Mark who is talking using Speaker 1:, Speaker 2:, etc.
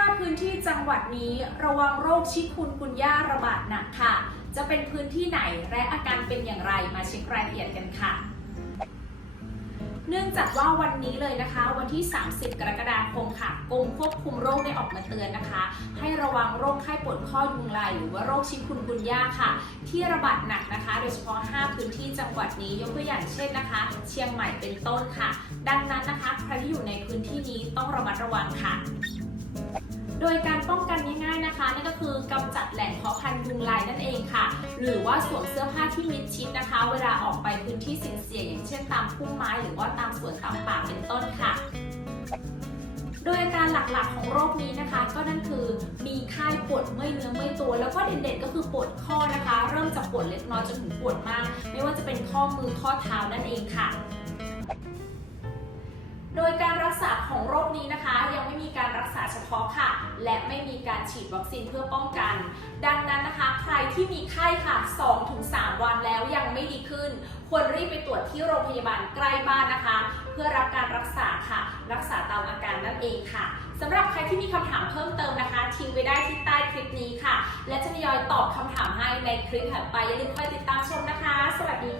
Speaker 1: 5 พื้นที่จังหวัดนี้ระวังโรคชิคุนกุนย่าระบาดหนักค่ะ จะเป็นพื้นที่ไหนและอาการเป็นอย่างไรมาเช็ครายละเอียดกันค่ะ เนื่องจากว่าวันนี้เลยนะคะ วันที่ 30 กรกฎาคมค่ะกรมควบคุมโรคได้ออกมาเตือนนะคะ ให้ระวังโรคไข้ปวดข้อยุงลายหรือว่าโรคชิคุนกุนย่าค่ะ ที่ระบาดหนักนะคะ โดยเฉพาะ 5 พื้นที่จังหวัดนี้ยกตัวอย่างเช่นนะคะ เชียงใหม่เป็นต้นค่ะ ดังนั้นนะคะใครที่อยู่ในพื้นที่นี้ต้องระมัดระวังค่ะ โดยการป้องกันง่ายๆนะคะนั่นก็คือกำจัดแหล่งเพาะพันธุ์ยุงลายนั่นเองค่ะ หรือว่าสวมเสื้อผ้าที่มิดชิดนะคะ เวลาออกไปพื้นที่เสี่ยงๆอย่างเช่นตามพุ่มไม้หรือว่าตามสวนตามป่าเป็นต้นค่ะโดยอาการหลักๆของโรคนี้นะคะ ก็นั่นคือมีไข้ปวดเมื่อยเนื้อเมื่อยตัว แล้วก็เด่นๆก็คือปวดข้อนะคะ เริ่มจากปวดเล็กน้อยจนถึงปวดมาก ไม่ว่าจะเป็นข้อมือข้อเท้านั่นเองค่ะ โดยการรักษาของโรคนี้นะคะ เฉพาะค่ะ และไม่มีการฉีดวัคซีนเพื่อป้องกัน ดังนั้นนะคะ ใครที่มีไข้ค่ะ 2-3 วันแล้วยังไม่ดีขึ้น ควรรีบไปตรวจที่โรงพยาบาลใกล้บ้านนะคะ เพื่อรับการรักษาค่ะ รักษาตามอาการนั่นเองค่ะสำหรับใครที่มีคำถามเพิ่มเติมนะคะ ทิ้งไว้ได้ที่ใต้คลิปนี้ค่ะ และจะทยอยตอบคำถามให้ในคลิปถัดไปอย่าลืมคอยติดตามชมนะคะ สวัสดีค่ะ